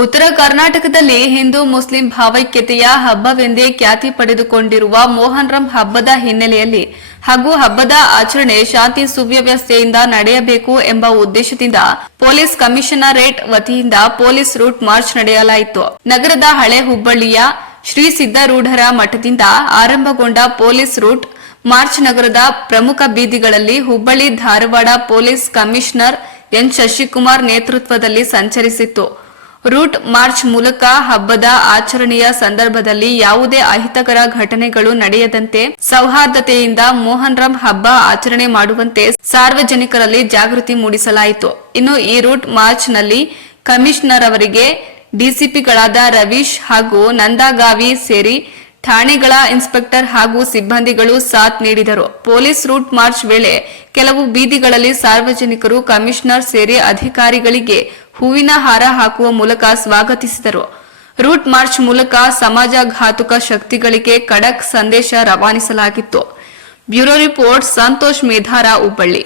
ಉತ್ತರ ಕರ್ನಾಟಕದಲ್ಲಿ ಹಿಂದೂ ಮುಸ್ಲಿಂ ಭಾವೈಕ್ಯತೆಯ ಹಬ್ಬವೆಂದೇ ಖ್ಯಾತಿ ಪಡೆದುಕೊಂಡಿರುವ ಮೊಹರಂ ಹಬ್ಬದ ಹಿನ್ನೆಲೆಯಲ್ಲಿ ಹಾಗೂ ಹಬ್ಬದ ಆಚರಣೆ ಶಾಂತಿ ಸುವ್ಯವಸ್ಥೆಯಿಂದ ನಡೆಯಬೇಕು ಎಂಬ ಉದ್ದೇಶದಿಂದ ಪೊಲೀಸ್ ಕಮಿಷನರೇಟ್ ವತಿಯಿಂದ ಪೊಲೀಸ್ ರೂಟ್ ಮಾರ್ಚ್ ನಡೆಯಲಾಯಿತು. ನಗರದ ಹಳೆ ಹುಬ್ಬಳ್ಳಿಯ ಶ್ರೀ ಸಿದ್ದಾರೂಢರ ಮಠದಿಂದ ಆರಂಭಗೊಂಡ ಪೊಲೀಸ್ ರೂಟ್ ಮಾರ್ಚ್ ನಗರದ ಪ್ರಮುಖ ಬೀದಿಗಳಲ್ಲಿ Hubballi Dharwad police commissioner N Shashikumar ನೇತೃತ್ವದಲ್ಲಿ ಸಂಚರಿಸಿತ್ತು. ರೂಟ್ ಮಾರ್ಚ್ ಮೂಲಕ ಹಬ್ಬದ ಆಚರಣೆಯ ಸಂದರ್ಭದಲ್ಲಿ ಯಾವುದೇ ಅಹಿತಕರ ಘಟನೆಗಳು ನಡೆಯದಂತೆ ಸೌಹಾರ್ದತೆಯಿಂದ ಮೊಹರಂ ಹಬ್ಬ ಆಚರಣೆ ಮಾಡುವಂತೆ ಸಾರ್ವಜನಿಕರಲ್ಲಿ ಜಾಗೃತಿ ಮೂಡಿಸಲಾಯಿತು. ಇನ್ನು ಈ ರೂಟ್ ಮಾರ್ಚ್ನಲ್ಲಿ ಕಮಿಷನರ್ ಅವರಿಗೆ ಡಿಸಿಪಿಗಳಾದ ರವೀಶ್ ಹಾಗೂ ನಂದಾಗಾವಿ ಸೇರಿ ಠಾಣೆಗಳ ಇನ್ಸ್ಪೆಕ್ಟರ್ ಹಾಗೂ ಸಿಬ್ಬಂದಿಗಳು ಸಾಥ್ ನೀಡಿದರು. ಪೊಲೀಸ್ ರೂಟ್ ಮಾರ್ಚ್ ವೇಳೆ ಕೆಲವು ಬೀದಿಗಳಲ್ಲಿ ಸಾರ್ವಜನಿಕರು ಕಮಿಷನರ್ ಸೇರಿ ಅಧಿಕಾರಿಗಳಿಗೆ ಹೂವಿನ ಹಾರ ಹಾಕುವ ಮೂಲಕ ಸ್ವಾಗತಿಸಿದರು. ರೂಟ್ ಮಾರ್ಚ್ ಮೂಲಕ ಸಮಾಜಘಾತುಕ ಶಕ್ತಿಗಳಿಗೆ ಖಡಕ್ ಸಂದೇಶ ರವಾನಿಸಲಾಗಿತ್ತು. Bureau report Santosh Medhara, Hubballi.